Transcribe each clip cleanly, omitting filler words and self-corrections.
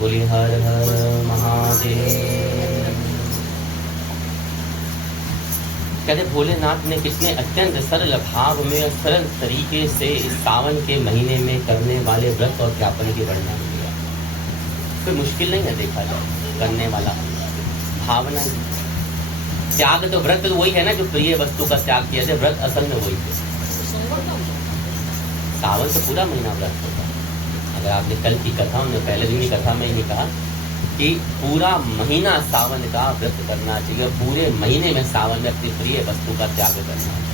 बोलिए हर हर महादेव। कहते भोलेनाथ ने कितने अत्यंत सरल भाव में और सरल तरीके से इस सावन के महीने में करने वाले व्रत और ज्ञापन के वर्णन किया। कोई मुश्किल नहीं है, देखा जाए करने वाला भावना ही। त्याग तो व्रत तो वही है ना, जो प्रिय वस्तु का त्याग किया जाए, व्रत असल में वही है। सावन तो पूरा महीना व्रत होता है। अगर आपने कल की कथा में, पहले दिन की कथा में ही कहा कि पूरा महीना सावन का व्रत करना चाहिए, पूरे महीने में सावन में अपनी प्रिय वस्तु का त्याग करना चाहिए।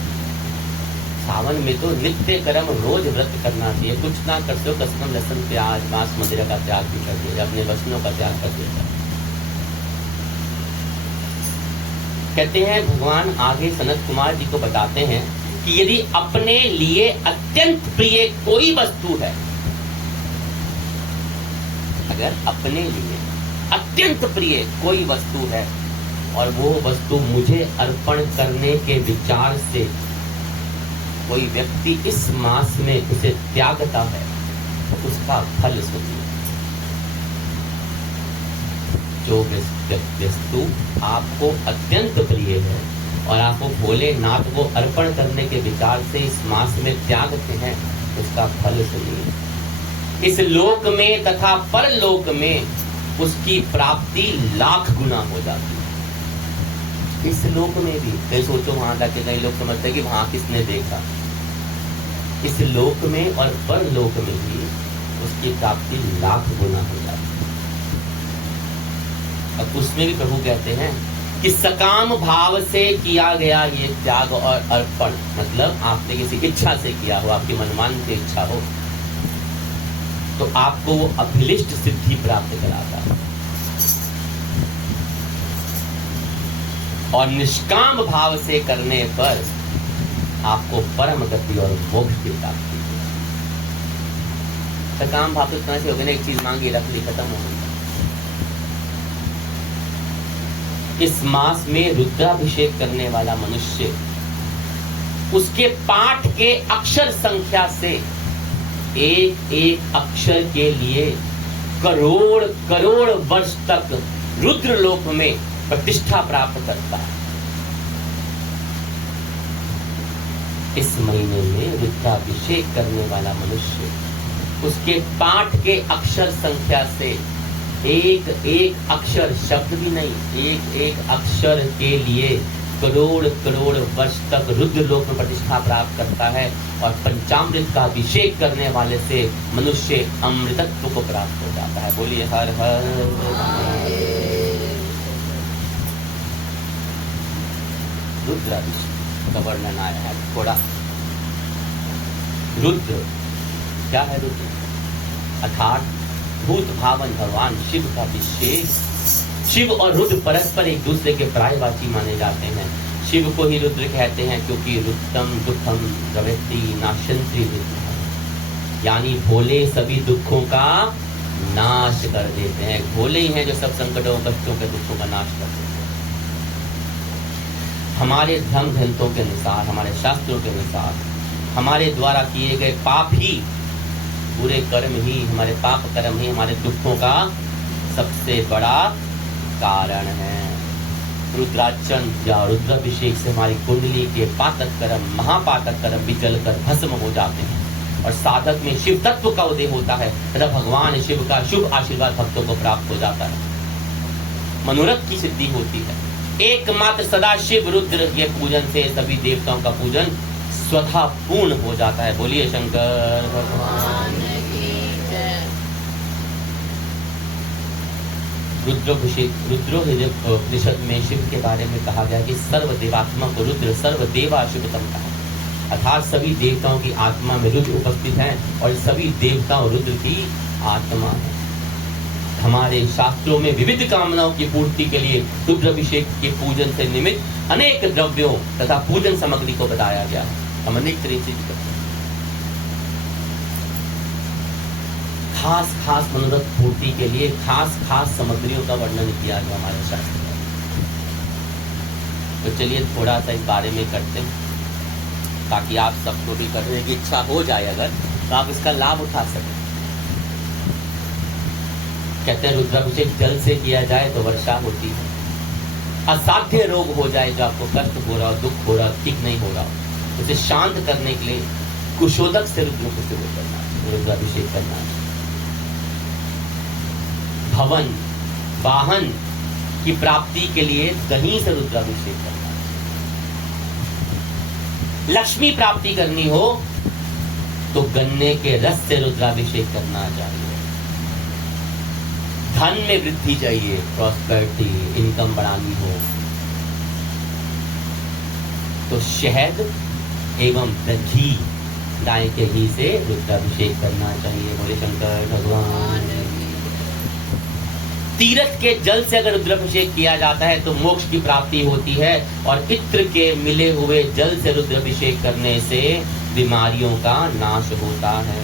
सावन में तो नित्य कर्म रोज व्रत करना चाहिए। कुछ ना कर सो कसम लहसुन प्याज मांस मदिरा का त्याग भी कर दिया, अपने वचनों का त्याग कर दिया। कहते हैं भगवान आगे सनत कुमार जी को बताते हैं कि यदि अपने लिए अत्यंत प्रिय कोई वस्तु है, अगर अपने लिए अत्यंत प्रिय कोई वस्तु है और वो वस्तु मुझे अर्पण करने के विचार से कोई व्यक्ति इस मास में उसे त्यागता है तो उसका फल सुनिए। जो वस्तु आपको अत्यंत प्रिय है और आपको भोलेनाथ को अर्पण करने के विचार से इस मास में त्यागते हैं, उसका फल सुनिए। इस लोक में तथा परलोक में उसकी प्राप्ति लाख गुना हो जाती है। इस लोक में भी कई सोचो, वहां जाके कई लोग समझते हैं कि वहां किसने देखा। इस लोक में और परलोक में भी उसकी प्राप्ति लाख गुना हो जाती है। अब उसमें भी प्रभु कहते हैं कि सकाम भाव से किया गया ये त्याग और अर्पण, मतलब आपने किसी इच्छा से किया हो, आपकी मनमानी से इच्छा हो, तो आपको वो अभिलिष्ट सिद्धि प्राप्त कराता है। और निष्काम भाव से करने पर आपको परम गति और मोक्ष की प्राप्ति है। सकाम भाव तो इतना से हो गया ना, एक चीज मांगी रख ली, खत्म हो गई। इस मास में रुद्राभिषेक करने वाला मनुष्य उसके पाठ के अक्षर संख्या से एक एक अक्षर के लिए करोड़ करोड़ वर्ष तक रुद्र लोक में प्रतिष्ठा प्राप्त करता है। इस महीने में रुद्राभिषेक करने वाला मनुष्य उसके पाठ के अक्षर संख्या से एक एक अक्षर, शब्द भी नहीं, एक एक अक्षर के लिए करोड़ करोड़ वर्ष तक रुद्र लोक में प्रतिष्ठा प्राप्त करता है। और पंचामृत का अभिषेक करने वाले से मनुष्य अमृतत्व को प्राप्त हो जाता है। बोलिए हर हर। रुद्राभिषेक का वर्णन आया है थोड़ा। रुद्र क्या है? रुद्र अर्थात भूत भावन भगवान शिव का विशेष। शिव और रुद्र परस्पर एक दूसरे के पर्यायवाची माने जाते हैं। शिव को ही रुद्र कहते हैं क्योंकि रुद्रम दुखम प्रवृत्ति नाशंति रुद्र, यानी भोले सभी दुखों का नाश कर देते हैं। भोले ही हैं जो सब संकटों कष्टों के दुखों का नाश कर देते हैं। हमारे धर्म ग्रंथों के अनुसार, हमारे शास्त्रों के अनुसार, हमारे द्वारा किए गए पाप ही, बुरे कर्म ही, हमारे पाप कर्म ही हमारे दुखों का सबसे बड़ा कारण है। रुद्रार्चन या रुद्राभिषेक से हमारी कुंडली के पातक कर्म, महापातक कर्म भी जलकर भस्म हो जाते हैं और साधक में शिव तत्व का उदय होता है तथा भगवान शिव का शुभ आशीर्वाद भक्तों को प्राप्त हो जाता है। मनोरथ की सिद्धि होती है। एकमात्र सदा शिव रुद्र के पूजन से सभी देवताओं का पूजन स्वतः पूर्ण हो जाता है। बोलिए शंकर भगवान की जय। रुद्रोपनिषद में शिव के बारे में कहा गया कि सर्वदेवात्मक रुद्र सर्वदेवा शिवतम का, अर्थात सभी देवताओं की आत्मा में रुद्र उपस्थित हैं और सभी देवताओं रुद्र की आत्मा है। हमारे शास्त्रों में विविध कामनाओं की पूर्ति के लिए रुद्राभिषेक के पूजन से निमित्त अनेक द्रव्यों तथा पूजन सामग्री को बताया गया है। हम अनेक तरीके से खास खास मनोरथ पूर्ति के लिए खास खास सामग्रियों का वर्णन किया गया हमारे शास्त्र में। तो चलिए थोड़ा सा इस बारे में करते हैं ताकि आप सबको भी करने की इच्छा हो जाए अगर, तो आप इसका लाभ उठा सकें। कहते हैं रुद्राभिषेक जल से किया जाए तो वर्षा होती है। असाध्य रोग हो जाए, जो आपको कष्ट हो रहा हो, दुख हो रहा हो, ठीक नहीं हो रहा हो, उसे शांत करने के लिए कुशोदक से रुद्राभिषेक करना है, रुद्राभिषेक करना है। भवन वाहन की प्राप्ति के लिए दही से रुद्राभिषेक करना है। लक्ष्मी प्राप्ति करनी हो तो गन्ने के रस से रुद्राभिषेक करना चाहिए। धन में वृद्धि चाहिए, प्रॉस्पेरिटी, इनकम बढ़ानी हो तो शहद एवं घी, गाय के घी से रुद्राभिषेक करना चाहिए। बोले शंकर भगवान। तीर्थ के जल से अगर रुद्राभिषेक किया जाता है तो मोक्ष की प्राप्ति होती है, और इत्र के मिले हुए जल से रुद्राभिषेक करने से बीमारियों का नाश होता है।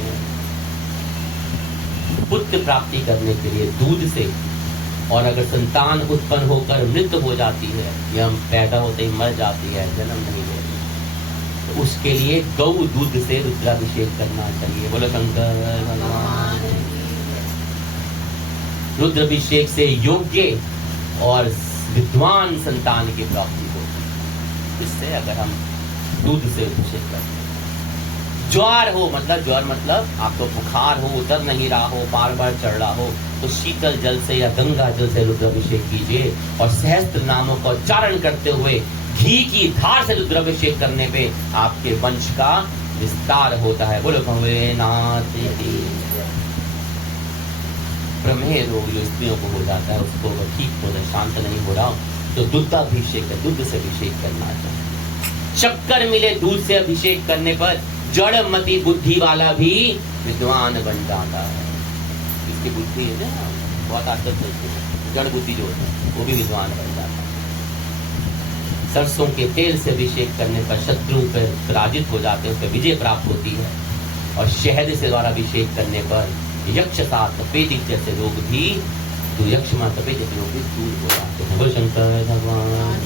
पुत्र प्राप्ति करने के लिए दूध से, और अगर संतान उत्पन्न होकर मृत हो जाती है या पैदा होते ही मर जाती है, जन्म नहीं लेती, तो उसके लिए गौ दूध से रुद्राभिषेक करना चाहिए। बोलो शंकर भगवान। रुद्राभिषेक से योग्य और विद्वान संतान की प्राप्ति होती है। इससे अगर हम दूध से अभिषेक करते हैं, ज्वर हो, मतलब ज्वर मतलब आपको बुखार हो, उतर नहीं रहा हो, बार बार चढ़ रहा हो, तो शीतल जल से या गंगा जल से रुद्राभिषेक कीजिए, और सहस्त्र नामों का उच्चारण करते हुए घी की धार से रुद्राभिषेक करने पे आपके वंश का विस्तार होता है। बोलो भोलेनाथ की। प्रमेह रोग जो स्त्रियों को हो जाता है, उसको ठीक हो जाए, शांत नहीं हो रहा तो दुग्धाभिषेक, दूध से अभिषेक करना चाहिए। शक्कर मिले दूध से अभिषेक करने पर जड़मती बुद्धि वाला भी विद्वान बन जाता है। इसकी बुद्धि है ना बहुत आकर्षक चलती है, जड़ बुद्धि जो होती है वो भी विद्वान बन जाता है। सरसों के तेल से अभिषेक करने पर शत्रु पर पराजित हो जाते हैं, उस पर विजय प्राप्त होती है। और शहद से द्वारा अभिषेक करने पर यक्ष तपेदिक जैसे रोग भी, तो यक्ष तपेदिक जैसे रोग भी दूर हो जाते हैं। बोलो शंकर भगवान।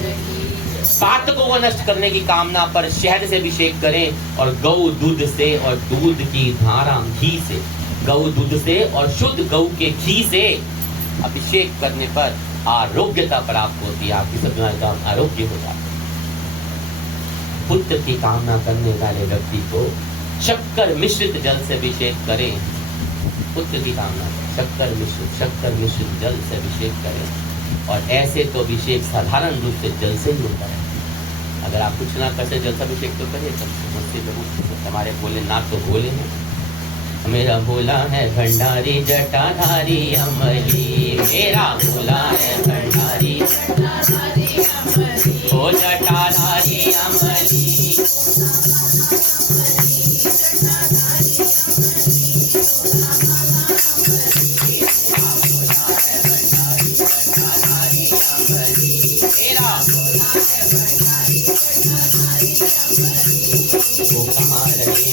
पातकों को नष्ट करने की कामना पर शहद से अभिषेक करें, और गौ दूध से और दूध की धारा घी से, गौ दूध से और शुद्ध गौ के घी से अभिषेक करने पर आरोग्यता प्राप्त होती है, आपकी सब बीमारी का आरोग्य हो जाता है। पुत्र की कामना करने वाले व्यक्ति को शक्कर मिश्रित जल से अभिषेक करें। पुत्र की कामना शक्कर मिश्रित जल से अभिषेक करें। और ऐसे तो अभिषेक साधारण रूप से जल से ही होता है। अगर आप कुछ ना कर जल से अभिषेक तो करिए, मुझसे जरूर। हमारे भोले नाथ तो भोले हैं। मेरा भोला है भंडारी जटाधारी अमली, मेरा भोला है भंडारी ओ जटाधारी अमली।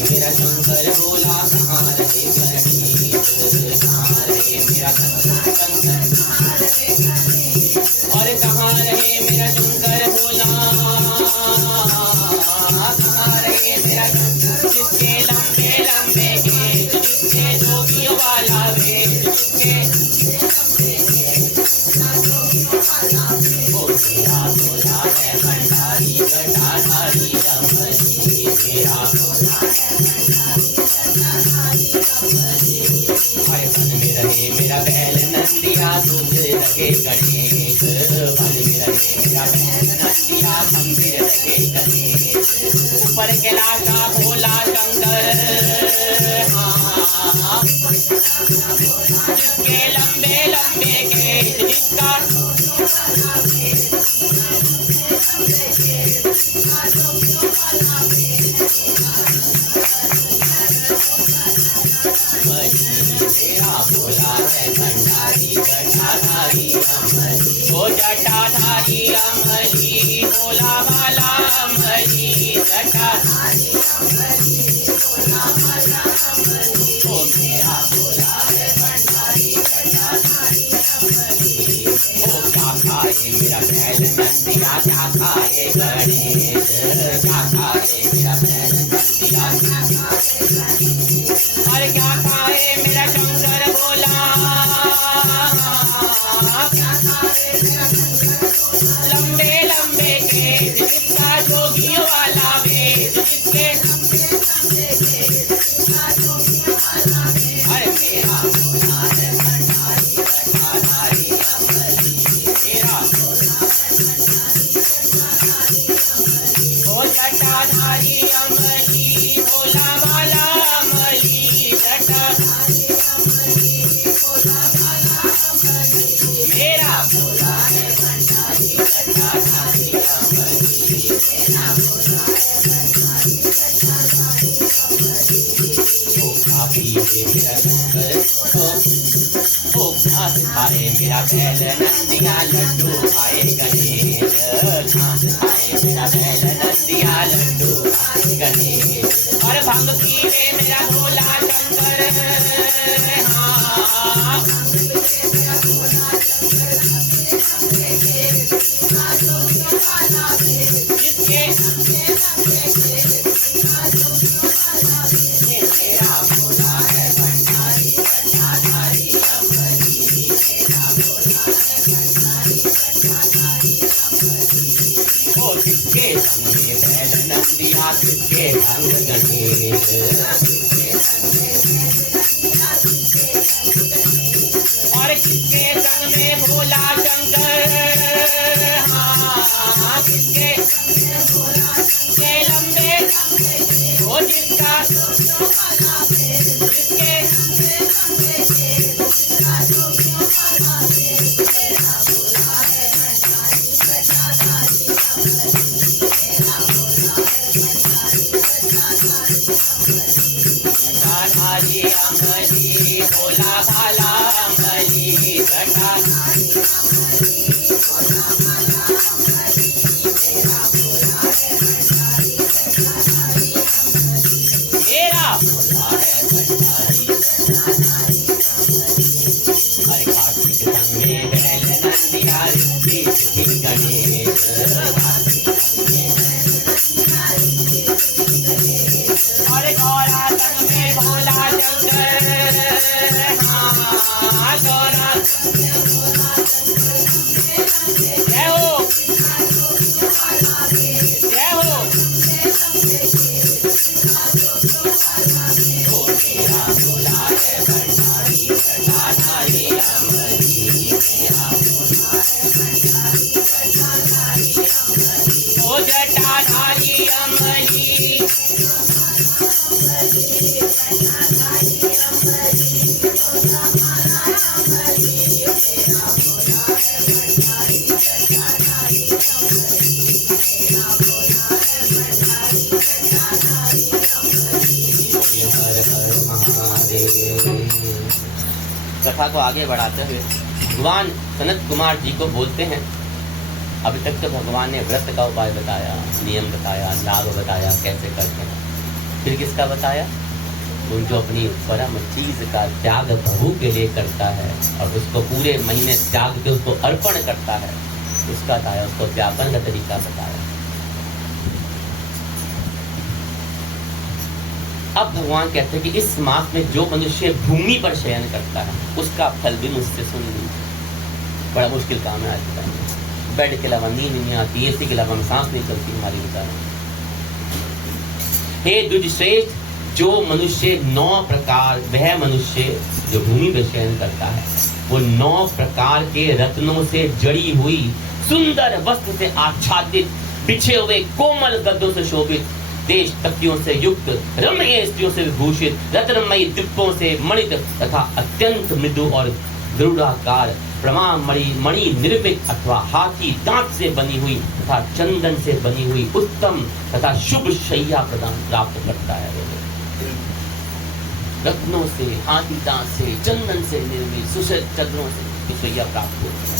मेरा शंकर भोला कहाँ रहे गणेश, कहाँ रहे मेरा शंकर, और कहाँ रहे मेरा शंकर भोला, कहाँ रहे मेरा शंकर। जिसके लंबे लंबे केश, जिसके जोगियों वाला वेश, ओ मेरा भोला है भंडारी जटाधारी अमली, मेरा मेरा बैल नंदिया दूध लगे गणेश, वन में रहे मेरा बैल नंदिया मंदिर लगे गणेश। ऊपर के लाटा भोला शंकर, जिसके लंबे लंबे केश, जिसका भोला है भंडारी जटाधारी अमली, ओ जटाधारी अमली, भोला वाला अमली, जटाधारी अमली, भोला वाला अमली। ओ मेरा भोला है भंडारी जटाधारी अमली। ओ क्या खाए मेरा बैल नंदिया, क्या खाए गणेश, क्या खाए मेरा बैल नंदिया, क्या खाए गणेश, और क्या खाए मेरा शंकर भोला, ओ घास खाए मेरा बैल नंदिया लड्डू खाए गणेश, घास खाए मेरा बैल नंदिया लड्डू खाए गणेश, और भंग पीले मेरा भोला शंकर, हाँ जिसके बैल नंदिया किसके संग गणेश, और किसके संग में भोला शंकर, हाँ किसके लंबे वो जिसका जिसके धारी अमली भोला भाला अमली घटा, मेरा भोला है भंडारी, हर कार्तिक संग में बैल नंदिया ऋषि गणेश, और गौरा संग में भोला शंकर, हाँ गौरा जय हो जय हो, ओ मेरा भोला है भंडारी जटाधारी अमली, मेरा ओ जटाधारी अमली, कथा को आगे बढ़ाते हुए भगवान सनत कुमार जी को बोलते हैं, अभी तक तो भगवान ने व्रत का उपाय बताया, नियम बताया, लाभ बताया कैसे करते हैं, फिर किसका बताया, उन जो अपनी परम चीज का त्याग प्रभु के लिए करता है और उसको पूरे महीने त्याग के उसको अर्पण करता है, उसका बताया, उसको व्यापन का तरीका बताया। अब भगवान कहते हैं कि इस मास में जो मनुष्य भूमि पर शयन करता है उसका फल भी मुझसे सुन लीजिए। बड़ा मुश्किल काम है आज के टाइम में, बेड के अलावा नींद नहीं आती, एसी के अलावा सांस नहीं चलती हमारी बता रहे। हे द्विज श्रेष्ठ, जो मनुष्य 9 प्रकार, वह मनुष्य जो भूमि पर शयन करता है वो 9 प्रकार के रत्नों से जड़ी हुई सुंदर वस्त्र से आच्छादित, बिछे हुए कोमल गद्दों से शोभित, देश तकियों से युक्त, रमणीय स्त्रियों से विभूषित, रत्नमयी दिप्पों से मणित तथा अत्यंत मृदु और गरुड़ाकार मणि निर्मित अथवा हाथी दांत से बनी हुई तथा चंदन से बनी हुई उत्तम तथा शुभ शैया प्रदान प्राप्त करता है। रत्नों से, हाथी दांत से, चंदन से निर्मित सुशोभित चंद्रों से शैया प्राप्त होती है।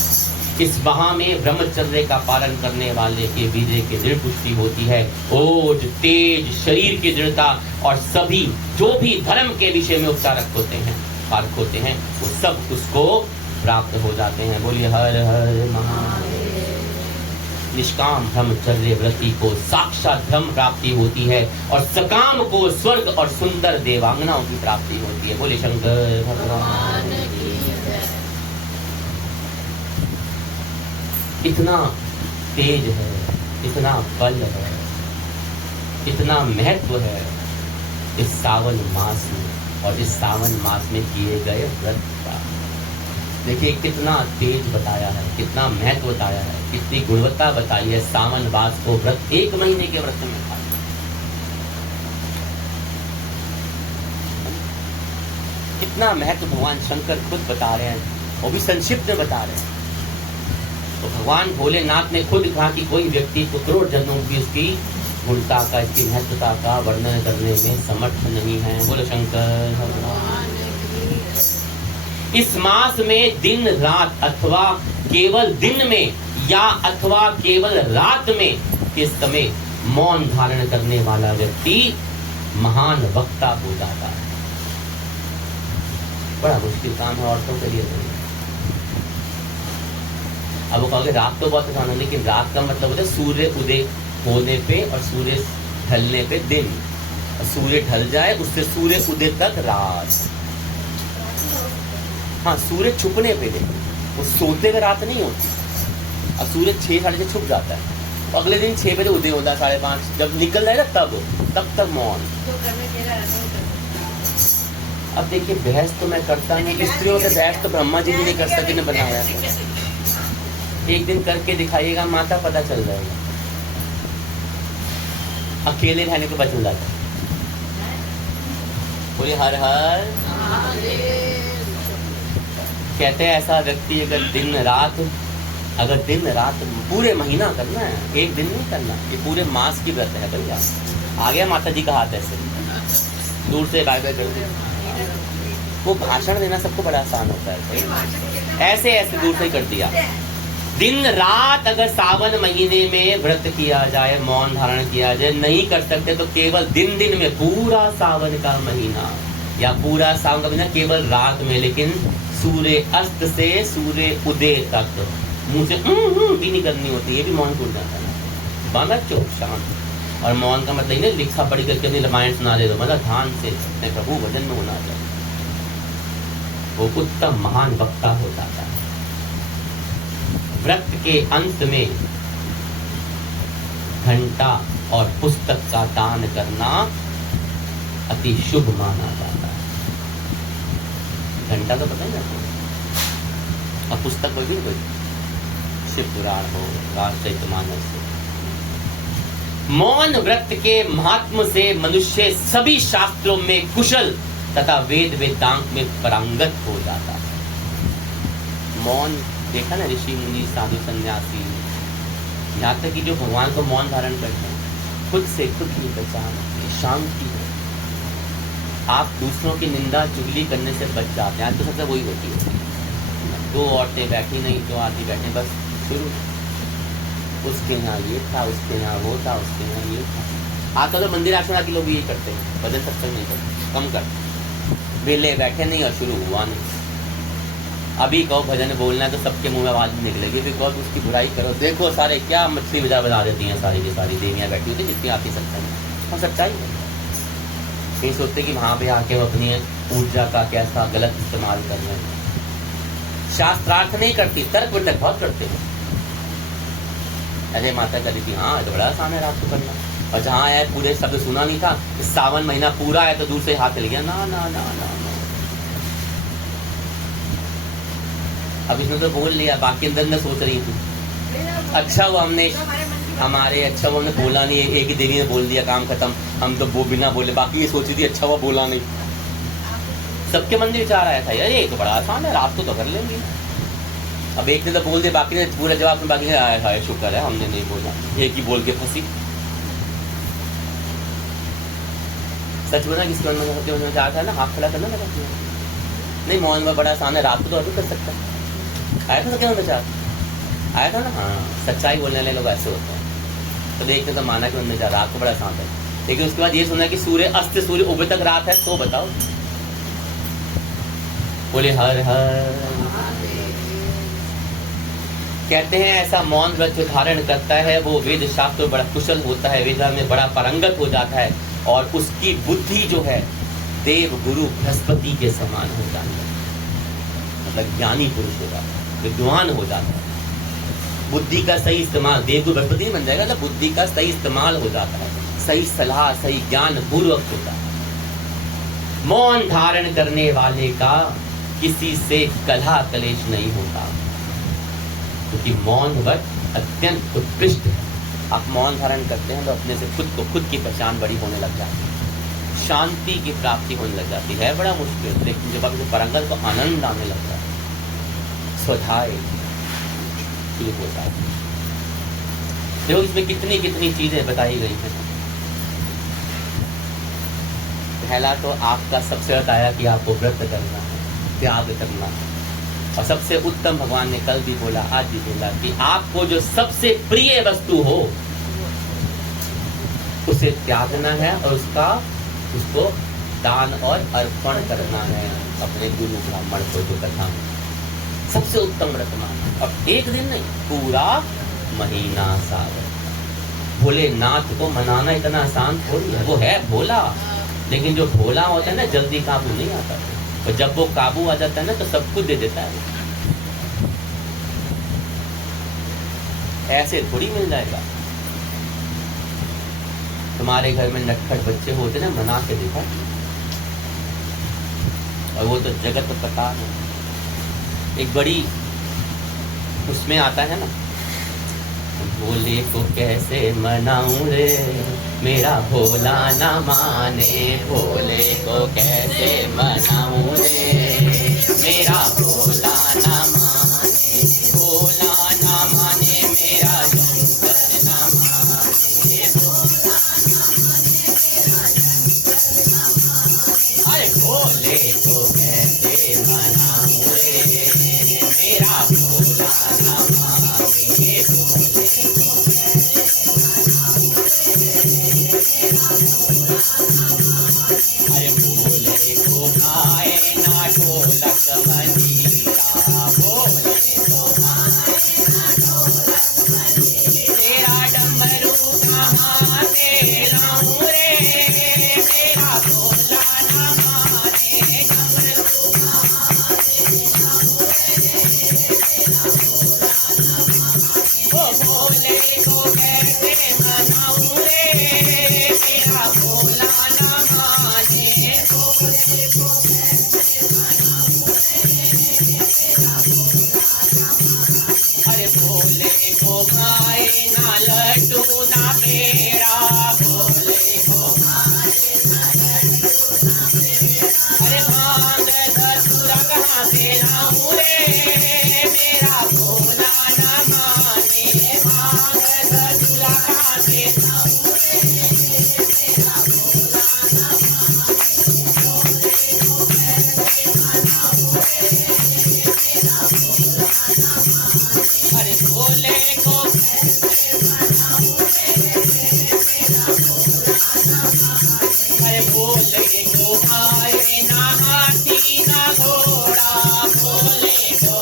इस महा में ब्रह्मचर्य का पालन करने वाले के वीर्य की दृढ़ पुष्टि होती है। ओज, तेज, शरीर की दृढ़ता और सभी जो भी धर्म के विषय में उपचारक होते हैं, कारक होते हैं, वो सब उसको प्राप्त हो जाते हैं। बोलिए हर हर महादेव। निष्काम ब्रह्मचर्य व्रती को साक्षात धर्म प्राप्ति होती है और सकाम को स्वर्ग और सुंदर देवांगनाओं की प्राप्ति होती है। बोले शंकर भगवान की जय। इतना तेज है, इतना बल है, इतना महत्व है इस सावन मास में और इस सावन मास में किए गए व्रत का। देखिए कितना तेज बताया है, कितना महत्व बताया है, कितनी गुणवत्ता बताई है। सावन मास को व्रत 1 महीने के व्रत में था। कितना महत्व भगवान शंकर खुद बता रहे हैं, वो भी संक्षिप्त में बता रहे हैं। तो भगवान भोलेनाथ ने खुद कहा कि कोई व्यक्ति को करोड़ जन्मों की उसकी गुणता का, इसकी महत्वता का वर्णन करने में समर्थ नहीं है। बोलो शंकर भगवान। इस मास में दिन रात अथवा केवल दिन में या अथवा केवल रात में इस समय मौन धारण करने वाला व्यक्ति महान वक्ता हो जाता है। बड़ा मुश्किल काम है औरतों के लिए। अब वो कहोगे रात तो बहुत आसान है, लेकिन रात का मतलब होता है सूर्य उदय होने पे और सूर्य ढलने पे दिन, और सूर्य ढल जाए उससे सूर्य उदय तक रात। हाँ, सूर्य छुपने पे दिन, वो सोते हुए रात नहीं होती। और सूर्य 6 साढ़े 6 छुप जाता है, अगले दिन 6 बजे उदय होता है, 5:30 जब निकल जाए ना तब तक मौन। अब देखिए बहस तो मैं करता नहीं, स्त्रियों से बहस तो ब्रह्मा जी भी नहीं कर सके, ने बनाया। एक दिन करके दिखाइएगा, माता पता चल जाएगा। अकेले रहने को पता चल जाता है। बोले हर हर। कहते हैं ऐसा व्यक्ति अगर दिन रात पूरे महीना करना है, एक दिन नहीं करना, ये पूरे मास की व्रत है भैया। आ गया माता जी का हाथ ऐसे दूर से बाय बाय कर दे। वो भाषण देना सबको बड़ा आसान होता है, ऐसे ऐसे दूर से ही कर दिया। दिन रात अगर सावन महीने में व्रत किया जाए, मौन धारण किया जाए, नहीं कर सकते तो केवल दिन में पूरा सावन का महीना या पूरा सावन का महीना केवल रात में, लेकिन सूर्य अस्त से सूर्य उदय तक मुंह से भी नहीं करनी होती, ये भी मौन टूट जाता है। बांधा चुप शांत। और मौन का मतलब नहीं लिखा पढ़ी करके अपनी रामायण सुना दे दो, मतलब ध्यान से अपने प्रभु भजन में होना चाहिए। वो उत्तम महान वक्ता हो जाता है। व्रत के अंत में घंटा और पुस्तक का दान करना अति शुभ माना जाता है। घंटा तो पता ही आपको, और पुस्तक कोई भी कोई शिव पुराण हो, रामचरितमानस हो। मौन व्रत के महात्म से मनुष्य सभी शास्त्रों में कुशल तथा वेद वेदांत में पारंगत हो जाता है। मौन देखा ना, ऋषि मुनि साधु सन्यासी, यहाँ तक कि जो भगवान को मौन धारण करते हैं, खुद से खुद की पहचान, शांति है। आप दूसरों की निंदा चुगली करने से बच जाते हैं। आज तो सबसे वही होती है, 2 औरतें बैठी नहीं, 2 आदमी बैठे, बस शुरू, उसके यहाँ ये था, उसके यहाँ वो था, उसके यहाँ ये था। आजकल तो मंदिर आश्रम के लोग भी यही करते हैं, भजन सत्संग नहीं करते, कम कर, बेले बैठे नहीं और शुरू हुआ नहीं। अभी कहो भजन बोलना है तो सबके मुंह में आवाज नहीं निकलेगी, फिर कहो तो उसकी बुराई करो। देखो सारे क्या मछली बाजार बना देती हैं, सारी की सारी देवियाँ बैठी होती जितनी आती सत्संग में, और सच्चाई है। कहीं सोचते कि वहाँ पे आके वो अपनी ऊर्जा का कैसा गलत इस्तेमाल कर रहे हैं। शास्त्रार्थ नहीं करती, तर्क वितर्क बहुत करते हैं। अरे माता कह रही थी हाँ तो बड़ा आसान है रात को करना, और जहाँ आया पूरे शब्द सुना नहीं था, सावन महीना पूरा है तो दूर से हाथ चल गया, ना ना ना ना ना। अब इसने तो बोल लिया, बाकी अंदर अंदर सोच रही थी अच्छा वो हमने अच्छा वो हमने बोला नहीं, एक ही देवी ने बोल दिया, काम खत्म, हम तो वो बिना बोले। बाकी ये सोची थी अच्छा हुआ बोला नहीं। सबके मन में विचार आया था यार ये तो बड़ा आसान है, रात को तो कर लेंगे। अब एक ने तो बोल दिया, बाकी ने पूरा जवाब में, बाकी ने आया था शुक्र है हमने नहीं बोला, एक ही बोल के फंसी। सच बोला किसके मन में सबके मन में विचार था ना, हाथ खड़ा करना लगा नहीं, मौन में बड़ा आसान है, रात को तो अभी कर सकता है। आया था सबके मन में विचार, आया था ना। हाँ, सच्चाई बोलने वाले लोग ऐसे होते हैं। तो देखने तो माना कि उनमें विचार रात को बड़ा आसान है, लेकिन उसके बाद ये सुना कि सूर्य अस्त से सूर्य उदय तक रात है, तो बताओ। बोले हर हर। कहते हैं ऐसा मौन व्रत जो धारण करता है वो वेद शास्त्र में बड़ा कुशल होता है, वेद में बड़ा पारंगत हो जाता है, और उसकी बुद्धि जो है देव गुरु बृहस्पति के समान हो जाती है। मतलब ज्ञानी पुरुष हो जाता है, विद्वान हो जाता है। बुद्धि का सही इस्तेमाल, देव गुरु बृहस्पति बन जाएगा, मतलब बुद्धि का सही इस्तेमाल हो जाता है, सही सलाह सही ज्ञान पूर्वक होता है। मौन धारण करने वाले का किसी से कलह कलेश नहीं होता, क्योंकि मौन व्रत अत्यंत उत्कृष्ट है। आप मौन धारण करते हैं तो अपने से खुद की पहचान बड़ी होने लग जाती है, शांति की प्राप्ति होने लग जाती है। बड़ा मुश्किल, लेकिन जब आप परंगत को आनंद आने लगता है, स्वधाय शुरू होता है। देखो इसमें कितनी कितनी चीजें बताई गई हैं। पहला तो आपका सबसे बताया कि आपको व्रत करना है, त्याग करना। और सबसे उत्तम भगवान ने कल भी बोला, आज भी बोला कि आपको जो सबसे प्रिय वस्तु हो उसे त्यागना है और उसको दान और अर्पण करना है अपने गुरु ब्राह्मण को, जो कथा सबसे उत्तम व्रत माना। अब एक दिन नहीं, पूरा महीना सावन। भोलेनाथ को मनाना इतना आसान थोड़ी है। वो है भोला, लेकिन जो भोला होता है ना जल्दी काबू नहीं आता, और जब वो काबू आ जाता है ना तो सब कुछ दे देता है। ऐसे थोड़ी मिल जाएगा। तुम्हारे घर में नटखट बच्चे होते ना, मना के देखा, और वो तो जगत पता है। एक बड़ी उसमें आता है ना, भोले को कैसे मनाऊं रे मेरा भोला ना माने, भोले को कैसे मनाऊं रे मेरा भोला ना माने, भोला ना माने मेरा शंकर ना माने, भोला ना माने मेरा शंकर ना माने। अरे भोले को कैसे मनाऊं रे मेरा भोला ना माने, अरे भोले को भाए ना ढोलक मंजीरा, भोले को भाए ना ढोलक मंजीरा, तेरा डमरू कहाँ से लाऊं रे मेरा भोला ना माने, डमरू कहाँ से लाऊं रे मेरा भोला ना माने, ओ भोले को कैसे मनाऊं रे मेरा भोला ना माने, भोले को कैसे मनाऊं रे मेरा भोला ना माने। अरे भोले को खाए ना लड्डू ना पेड़ा, भोले को खाए ना लड्डू ना पेड़ा, अरे भांग धतूरा कहाँ से लाऊं रे मेरा भोला ना माने, भांग धतूरा कहाँ से लाऊं रे मेरा भोला ना माने, भोले को कैसे मनाऊं रे मेरा भोला ना माने। अरे भोले को कैसे मनाऊं रे मेरा भोला ना माने। अरे भोले को भाए ना हाथी ना घोड़ा, भोले को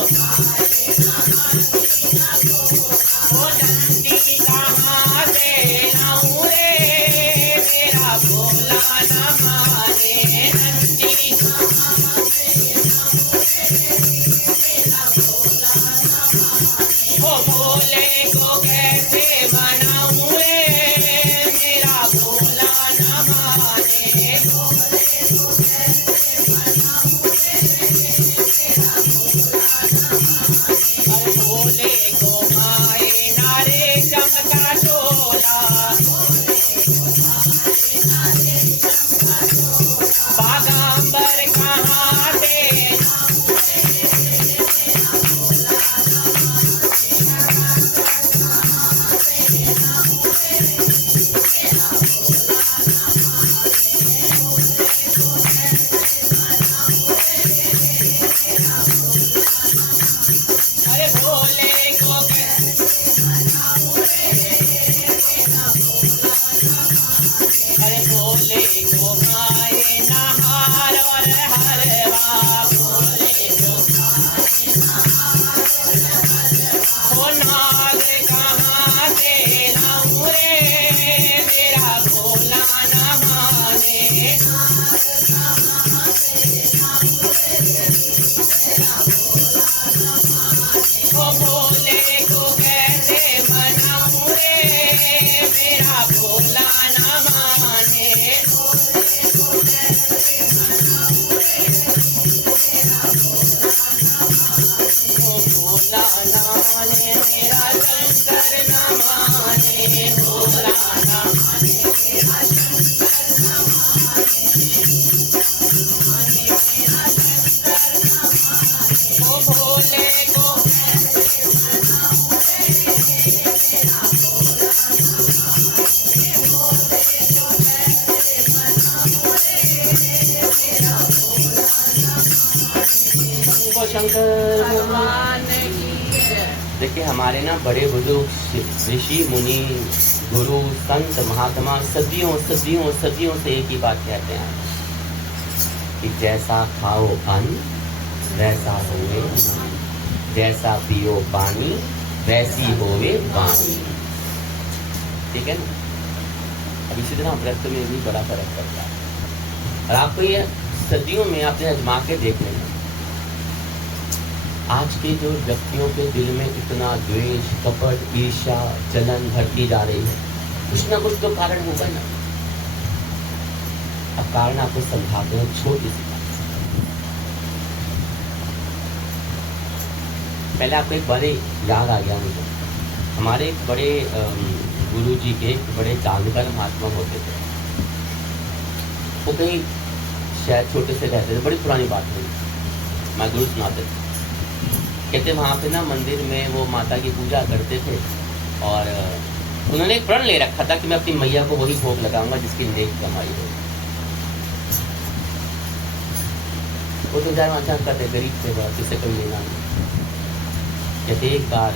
शंकर भगवान की जय। देखिए हमारे ना बड़े बुजुर्ग ऋषि मुनि गुरु संत महात्मा सदियों सदियों सदियों से एक ही बात कहते हैं कि जैसा खाओ अन्न वैसा होवे, जैसा पियो पानी वैसी होवे वाणी। ठीक है ना। अब इसी तरह व्रत में भी बड़ा फर्क पड़ता है। और आपको ये सदियों में आपने आजमा के देख लेना, आज के जो व्यक्तियों के दिल में इतना द्वेष कपट ईर्ष्या जलन भरती जा रही है, कुछ ना कुछ तो कारण होगा ना। अब कारण आपको समझाते हैं छोटी सी बात। पहले आपको एक बड़े याद आ गया मुझे, हमारे एक बड़े गुरु जी के बड़े जानकार महात्मा होते थे। वो कहीं शायद छोटे से रहते थे, बड़ी पुरानी बात है, मैं गुरु सुनाते थे। कहते वहाँ पे ना मंदिर में वो माता की पूजा करते थे और उन्होंने एक प्रण ले रखा था कि मैं अपनी मैया को वही भोग लगाऊंगा जिसकी नेक कमाई हो। वो तो जाए वहाँ करते गरीब थे, बहुत किससे कोई लेना नहीं। कहते एक बार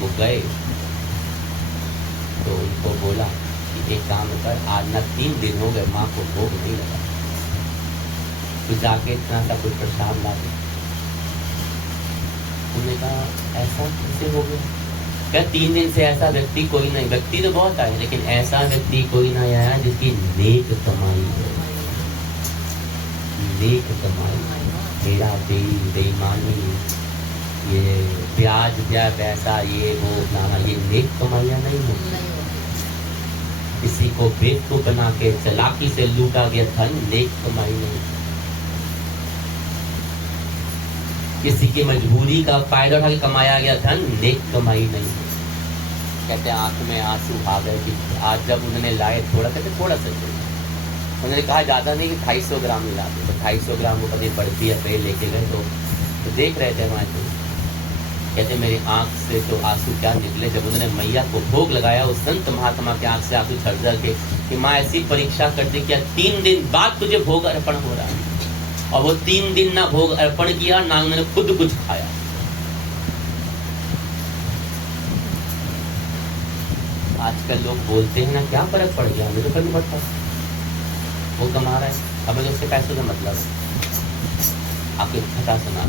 वो गए तो उनको बोला कि एक काम कर, आज ना 3 दिन हो गए माँ को भोग नहीं लगा, तो जाके इतना सा कुछ प्रसाद ला दे। उन्होंने कहा ऐसा कैसे हो गया? क्या 3 दिन से ऐसा व्यक्ति कोई नहीं, व्यक्ति तो बहुत आए लेकिन ऐसा व्यक्ति कोई नहीं आया जिसकी नेक कमाई है। नेक कमाई, मेरा बेईमानी, ये ब्याज ब्याज पैसा ये वो नाना, ये नेक कमाइयाँ नहीं होती। किसी को बेवकूफ बना के चालाकी से लूटा गया धन नेक कमाई नहीं। किसी की मजबूरी का फायदा उठा के कमाया गया धन नेक कमाई नहीं। कहते आंख में आंसू आ गए कि आज जब उन्होंने लाए थोड़ा, कहते थोड़ा सा उन्होंने कहा ज़्यादा नहीं कि 250 ग्राम मिला दे, तो 250 ग्राम वो कभी बढ़ती है पे लेके गए तो देख रहे थे वहाँ तो कहते मेरी आंख से तो आंसू क्या निकले जब उन्होंने मैया को भोग लगाया। उस संत महात्मा के आंख से आंसू झरझर के कि माँ ऐसी परीक्षा कर दी क्या 3 दिन बाद तुझे भोग अर्पण हो रहा है। और वो 3 दिन ना भोग अर्पण किया ना उन्होंने खुद कुछ खाया। आजकल लोग बोलते हैं ना क्या फर्क पड़ गया, हमें तो फर्क नहीं पड़ता, वो कमा रहा है, हमें उसके पैसों का मतलब है। आपको कथा सुना,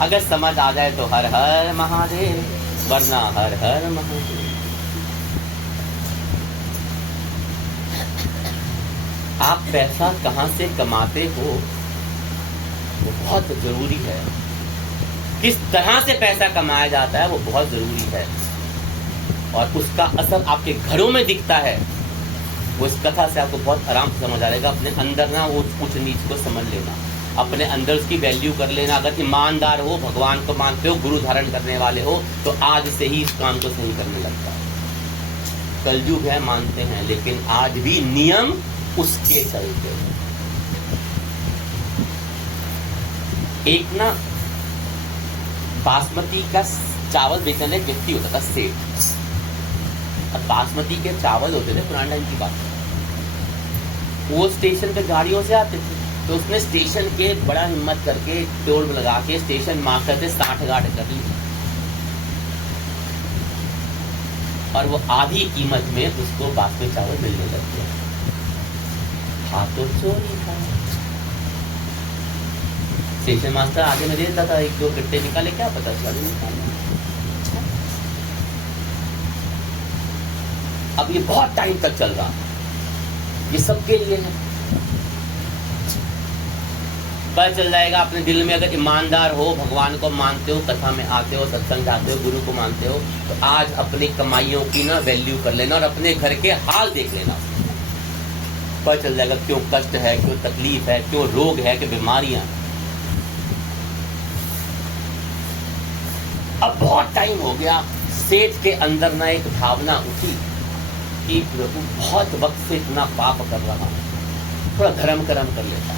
अगर समझ आ जाए तो हर हर महादेव, वरना हर हर महादेव। आप पैसा कहाँ से कमाते हो वो बहुत जरूरी है, किस तरह से पैसा कमाया जाता है वो बहुत जरूरी है, और उसका असर आपके घरों में दिखता है। वो इस कथा से आपको बहुत आराम से समझ आ जाएगा। अपने अंदर ना वो ऊंच नीच को समझ लेना, अपने अंदर उसकी वैल्यू कर लेना। अगर ईमानदार हो, भगवान को मानते हो, गुरु धारण करने वाले हो, तो आज से ही इस काम को सही करने लगता है। कलयुग है मानते हैं, लेकिन आज भी नियम उसके चलते हैं। एक ना बासमती का चावल बेचने एक व्यक्ति होता था, सेठ। अब बासमती के चावल होते थे पुराने टाइम की बात, वो स्टेशन पे गाड़ियों से आते थे, तो उसने स्टेशन के बड़ा हिम्मत करके टोल लगा के स्टेशन मास्टर से 60 गाड़ कर ली, और वो आधी कीमत में उसको बासमती चावल मिलने लग गया। हाँ तो चोरी था। स्टेशन मास्टर आगे में देता था, 1-2 गट्टे निकाले, क्या पता चला निकाले। अब ये बहुत टाइम तक चल रहा, ये सबके लिए है। पता चल जाएगा अपने दिल में, अगर ईमानदार हो, भगवान को मानते हो, कथा में आते हो, सत्संग जाते हो, गुरु को मानते हो, तो आज अपनी कमाइयों की ना वैल्यू कर लेना और अपने घर के हाल देख लेना। पता चल जाएगा क्यों कष्ट है, क्यों तकलीफ है, क्यों रोग है, क्यों बीमारियां। अब बहुत टाइम हो गया, सेठ के अंदर ना एक भावना उठी कि प्रभु बहुत वक्त से इतना पाप कर रहा हूं, थोड़ा धर्म कर्म कर लेता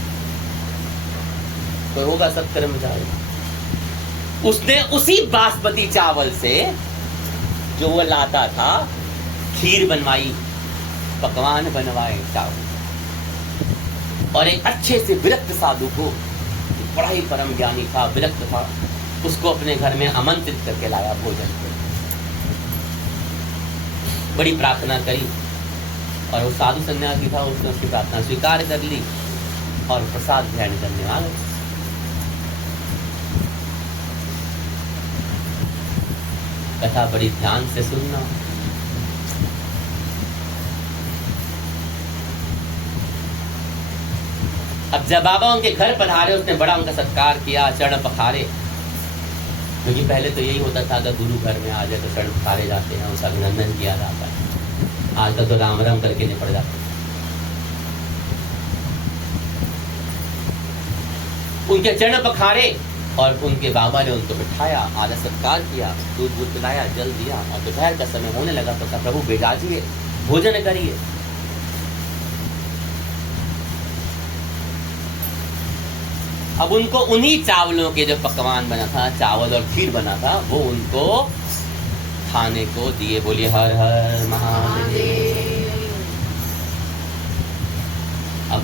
तो होगा, सब कर्म जाएगा। उसने उसी बासमती चावल से जो वो लाता था खीर बनवाई, पकवान बनवाए चावल, और एक अच्छे से विरक्त साधु को बड़ा ही परम ज्ञानी था, विरक्त था, उसको अपने घर में आमंत्रित करके लाया भोजन को। बड़ी प्रार्थना करी और वो साधु सन्यासी था, उसने उसकी प्रार्थना स्वीकार कर ली और प्रसाद ग्रहण करने आ गए। कथा बड़ी ध्यान से सुनना। अब जब बाबा उनके घर पधारे, उसने बड़ा उनका सत्कार किया, चरण पखारे, क्योंकि पहले तो यही होता था, अगर गुरु घर में आ जाए तो चरण पखारे जाते हैं, उसका अभिनंदन किया जाता है। आजकल तो राम राम करके निपट जाते। उनके चरण पखारे और उनके बाबा ने उनको बिठाया, आदर सत्कार किया, दूध दूध पिलाया, जल दिया और दोपहर का समय होने लगा तो कहा प्रभु बेगाजिए, भोजन करिए। अब उनको उन्हीं चावलों के जो पकवान बना था, चावल और खीर बना था, वो उनको खाने को दिए। बोलिए हर हर महादेव। अब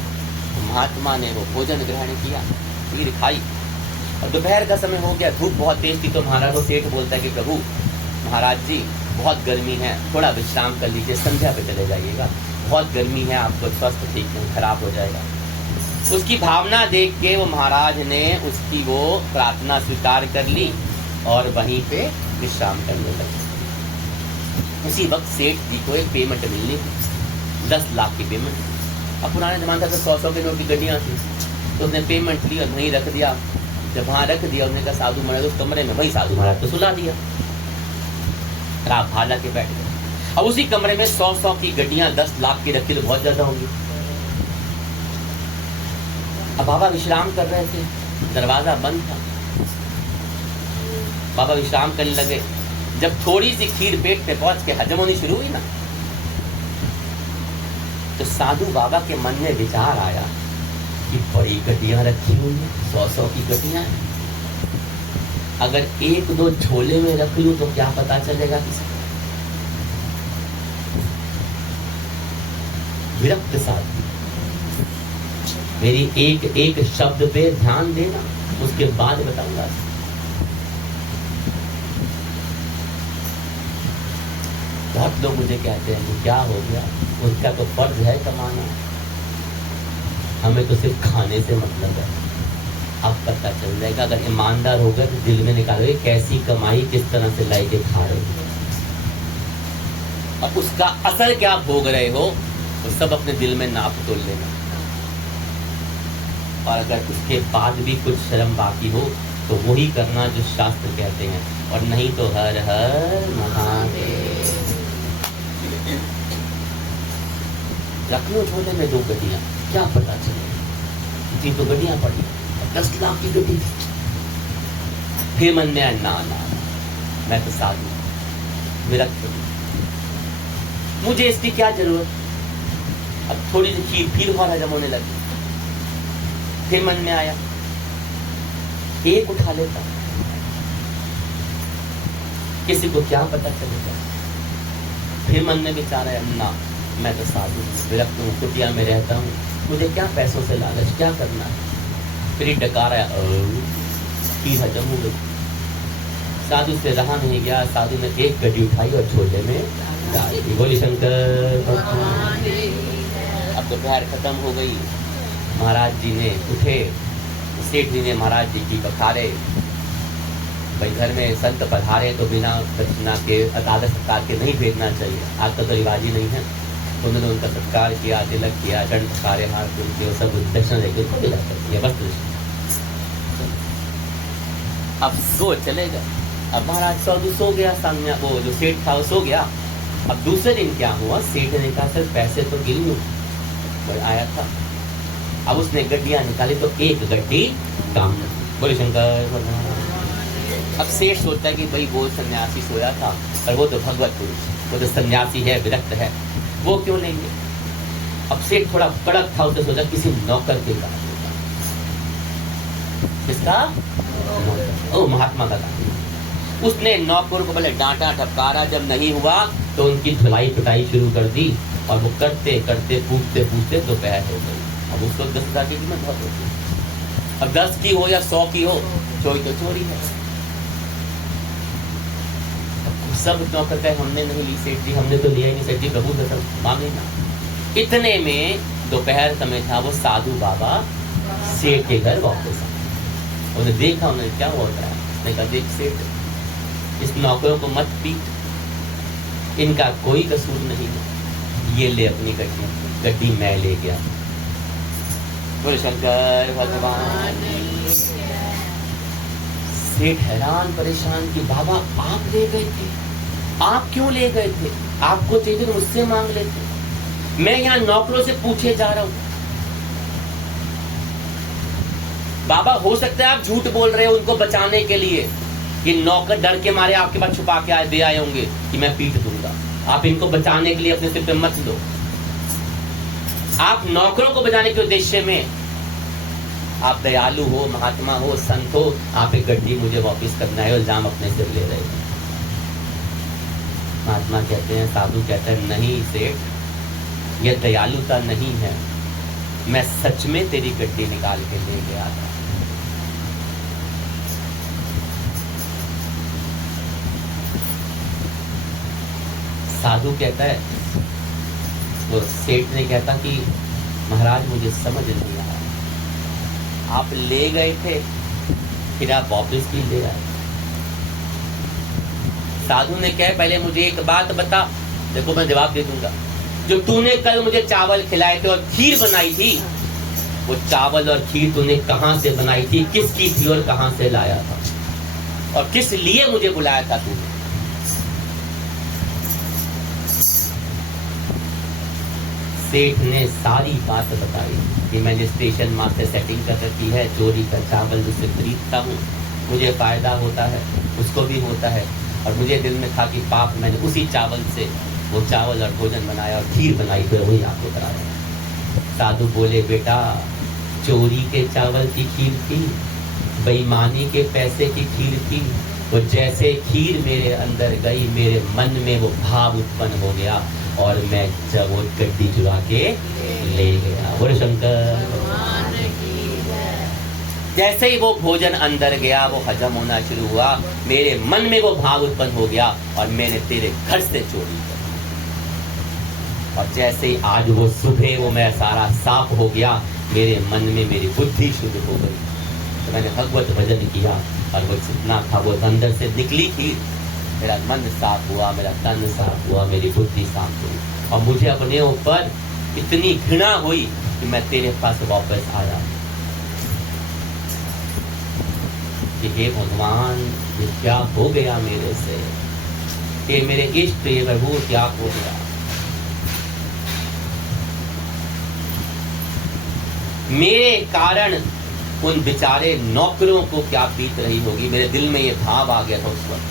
महात्मा ने वो भोजन ग्रहण किया, खीर खाई और दोपहर का समय हो गया, धूप बहुत तेज थी। तो महाराज को सेठ बोलता है कि प्रभु महाराज जी बहुत गर्मी है, थोड़ा विश्राम कर लीजिए, संध्या पे चले जाइएगा, बहुत गर्मी है, आपको स्वास्थ्य ठीक नहीं, खराब हो जाएगा। उसकी भावना देख के वो महाराज ने उसकी वो प्रार्थना स्वीकार कर ली और वहीं पे विश्राम करने लगे। उसी वक्त सेठ जी को एक पेमेंट मिलनी थी, 10 लाख की पेमेंट। अब पुराने जमाने तक 100 के नोट की गड्डियाँ थी, तो उसने पेमेंट ली और वहीं रख दिया। जब वहाँ रख दिया, उसने कहा साधु महाराज उस कमरे में, वही साधु महाराज को सुला दिया, रात भाला के बैठ गए। अब उसी कमरे में 100 की गड्डियाँ 10 लाख की रखी तो बहुत ज़्यादा होंगी। अब बाबा विश्राम कर रहे थे, दरवाजा बंद था, बाबा विश्राम करने लगे। जब थोड़ी सी खीर पेट पे पहुंच के हजम होनी शुरू हुई ना, तो साधु बाबा के मन में विचार आया कि बड़ी गड्डियां रखी हुई हैं, 100 की गड्डियां हैं, अगर 1-2 झोले में रख लूं तो क्या पता चलेगा किसी को। विरक्त साधु, मेरी एक एक शब्द पे ध्यान देना, उसके बाद बताऊंगा। बहुत लोग मुझे कहते हैं कि क्या हो गया, उनका तो फर्ज है कमाना, हमें तो सिर्फ खाने से मतलब है। अब पता चल जाएगा, अगर ईमानदार होगा तो दिल में निकालोगे कैसी कमाई किस तरह से लाई के खा रहे हो और उसका असर क्या भोग रहे हो, वो सब अपने दिल में नाप तोल लेना। और अगर उसके बाद भी कुछ शर्म बाकी हो तो वही करना जो शास्त्र कहते हैं, और नहीं तो हर हर महादेव। रख लो झोले में 2 गड्डियां, क्या पता चले, इतनी तो गड्डियां पड़ी, 10 लाख की गड्डी थी। फिर मन में आया ना, मैं तो साधु विरक्त हूं, मुझे इसकी क्या जरूरत। अब थोड़ी सी खीर फिर वहां हजम होने लगी। फिर मन में आया एक उठा लेता, किसी को क्या पता चलेगा। फिर मन में विचार आया ना, मैं तो साधु विरक्त हूँ, कुटिया में रहता हूँ, मुझे क्या पैसों से लालच, क्या करना है। फिर डकार आया, खीर हजम हो गई। साधु से रहा नहीं गया, साधु ने एक गड्डी उठाई और झोले में डाल दी। बोली शंकर। अब दोपहर खत्म हो गई, महाराज जी ने उठे, सेठ जी ने महाराज जी की बखारे, भाई घर में संत पधारे तो बिना दक्षिणा के आदर सत्कार के नहीं भेजना चाहिए, आज तो रिवाज ही नहीं है। उन्होंने उनका सत्कार किया, तिलक किया, चरण पखारे, हाथ उनके सब दक्षिणा देकर उनको विदा कर दिया, बस। अब सो चले गए। अब महाराज साधु सो गया, सामने वो जो सेठ था वो सो गया। अब दूसरे दिन क्या हुआ, सेठ ने कहा सर पैसे तो गिन लूं, आया था। अब उसने गड्डियां निकाली तो एक गड्डी काम नहीं। बोले शंकर। अब सेठ सोचता है कि भाई वो सन्यासी सोया था, और वो तो भगवत पुरुष, वो तो सन्यासी है, विरक्त है, वो क्यों लेंगे। अब सेठ थोड़ा कड़क था, उसने सोचा किसी नौकर के काम होगा। किसका? ओ महात्मा का काम। उसने नौकर को पहले डांटा ठपकारा, जब नहीं हुआ तो उनकी धुलाई पिटाई शुरू कर दी, और वो करते करते पूछते पूछते दोपहर हो गई। अब उसको 10,000 की कीमत बहुत होती है। अब 10 की हो या 100 की हो, चोरी तो चोरी है। सब नौकर कहे हमने नहीं ली सेठ जी, हमने तो लिया ही नहीं सेठ जी, प्रभु कसम मांगे ना। इतने में दोपहर समय था, वो साधु बाबा सेठ के घर वापस आए। उन्हें देखा, उन्हें क्या हो रहा है, उसने कहा देख सेठ, इस नौकरों को मत पीट, इनका कोई कसूर नहीं है, ये ले अपनी गड्डी मैं ले गया। बोले शंकर भगवान। सेठ हैरान परेशान कि बाबा आप ले गए थे, आप क्यों ले गए थे, आपको चाहिए तो मुझसे मांग लेते, मैं यहाँ नौकरों से पूछे जा रहा हूँ। बाबा हो सकता है आप झूठ बोल रहे हो उनको बचाने के लिए, ये नौकर डर के मारे आपके पास छुपा के दे आए होंगे कि मैं पीट दूंगा, आप इनको बचाने के लिए अपने सिर पे मत लो। आप नौकरों को बचाने के उद्देश्य में, आप दयालु हो, महात्मा हो, संत हो, आप एक गड्डी मुझे वापस करना है, इल्जाम अपने सिर ले रहे हैं। महात्मा कहते हैं, साधु कहते हैं, नहीं सेठ, यह दयालुता नहीं है, मैं सच में तेरी गड्डी निकाल के ले गया था। साधु कहता है, तो सेठ ने कहता कि महाराज मुझे समझ नहीं आया, आप ले गए थे फिर आप वापस भी ले आए। साधु ने कहा पहले मुझे एक बात बता, देखो मैं जवाब दे दूंगा, जो तूने कल मुझे चावल खिलाए थे और खीर बनाई थी, वो चावल और खीर तूने कहां से बनाई थी, किसकी थी और कहां से लाया था, और किस लिए मुझे बुलाया था तूने। सेठ ने सारी बात बताई कि मैंने स्टेशन मास्टर सेटिंग कर रखी है, चोरी का चावल जिससे खरीदता हूँ, मुझे फायदा होता है, उसको भी होता है, और मुझे दिल में था कि पाप, मैंने उसी चावल से वो चावल और भोजन बनाया और खीर बनाई, फिर वही आपको कराया। साधु बोले, बेटा चोरी के चावल की खीर थी, बेईमानी के पैसे की खीर थी, वो जैसे खीर मेरे अंदर गई, मेरे मन में वो भाव उत्पन्न हो गया और मैं जब वो गड्डी चुरा के ले गया। बोले शंकर। जैसे ही वो भोजन अंदर गया, वो हजम होना शुरू हुआ, मेरे मन में वो भाव उत्पन्न हो गया और मैंने तेरे घर से चोरी कर। और जैसे ही आज वो सुबह वो मैं सारा साफ हो गया, मेरे मन में मेरी बुद्धि शुद्ध हो गई, तो मैंने भगवत भजन किया और वो जितना था वो अंदर से निकली थी, मेरा मन साफ हुआ, मेरा तन साफ हुआ, मेरी बुद्धि साफ हुई, और मुझे अपने ऊपर इतनी घृणा हुई कि मैं तेरे पास वापस आया कि हे भगवान, ये क्या हो गया मेरे से, ये मेरे इष्ट, ये प्रभु क्या हो गया। मेरे कारण उन बेचारे नौकरों को क्या बीत रही होगी। मेरे दिल में ये भाव आ गया था उस वक्त,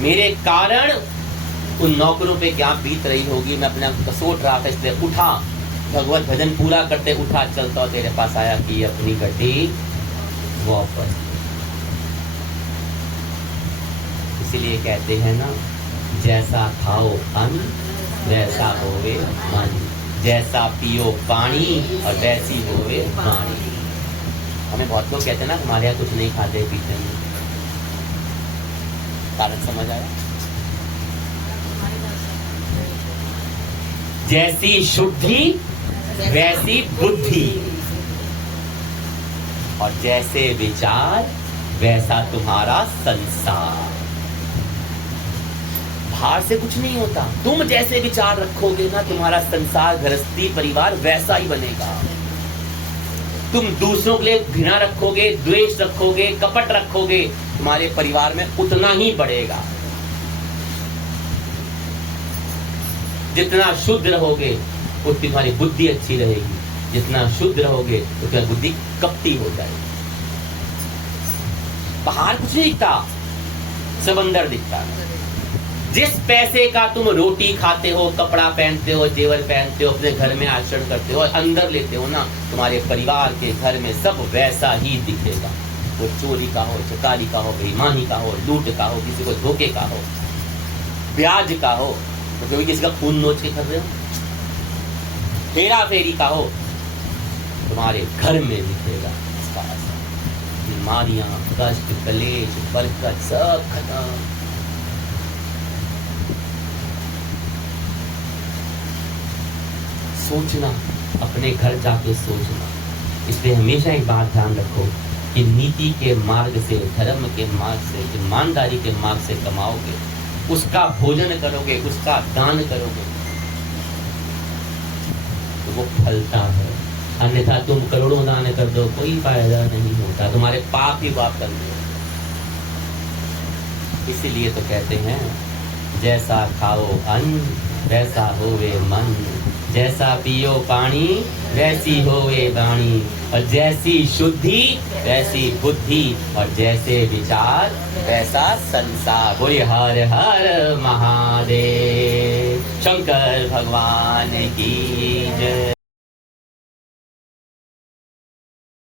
मेरे कारण उन नौकरों पे क्या बीत रही होगी। मैं अपने आप को सोच रहा था, इसलिए उठा, भगवत भजन पूरा करते उठा, चलता और तेरे पास आया कि अपनी गड्डी वापस। इसीलिए कहते हैं ना, जैसा खाओ अन्न वैसा होवे मन, जैसा पियो पानी और वैसी होवे वाणी। हमें बहुत लोग कहते हैं ना, हमारे यहाँ कुछ नहीं खाते पीते नहीं, कारण समझ आया। जैसी शुद्धि वैसी बुद्धि, और जैसे विचार वैसा तुम्हारा संसार। बाहर से कुछ नहीं होता, तुम जैसे विचार रखोगे ना, तुम्हारा संसार, गृहस्थी, परिवार वैसा ही बनेगा। तुम दूसरों के लिए घृणा रखोगे, द्वेष रखोगे, कपट रखोगे, तुम्हारे परिवार में उतना ही बढ़ेगा। जितना शुद्ध रहोगे उतनी तुम्हारी बुद्धि अच्छी रहेगी, जितना शुद्ध रहोगे उतना बुद्धि कपटी हो जाएगी। बाहर कुछ नहीं दिखता, सब अंदर दिखता है। जिस पैसे का तुम रोटी खाते हो, कपड़ा पहनते हो, जेवर पहनते हो, अपने घर में आचरण करते हो और अंदर लेते हो ना, तुम्हारे परिवार के घर में सब वैसा ही दिखेगा। वो चोरी का हो, चकारी का हो, बेईमानी का हो, लूट का हो, किसी को धोखे का हो, ब्याज का हो, तो कभी किसी का खून नोच के कर रहे हो, फेरा फेरी का हो, तुम्हारे घर में दिखेगा इसका असर। बीमारियां, कष्ट, कलेश, बरकत सब खत्म। सोचना, अपने घर जाके सोचना। इसलिए हमेशा एक बात ध्यान रखो कि नीति के मार्ग से, धर्म के मार्ग से, ईमानदारी के मार्ग से कमाओगे, उसका भोजन करोगे, उसका दान करोगे तो वो फलता है। अन्यथा तुम करोड़ों दान कर दो, कोई फायदा नहीं होता, तुम्हारे पाप ही पाप कर दो। इसीलिए तो कहते हैं जैसा खाओ अन्न वैसा होवे मन, जैसा पियो पानी वैसी होवे वाणी, और जैसी शुद्धि वैसी बुद्धि, और जैसे विचार वैसा संसार। बोले हर हर महादेव, शंकर भगवान की जय।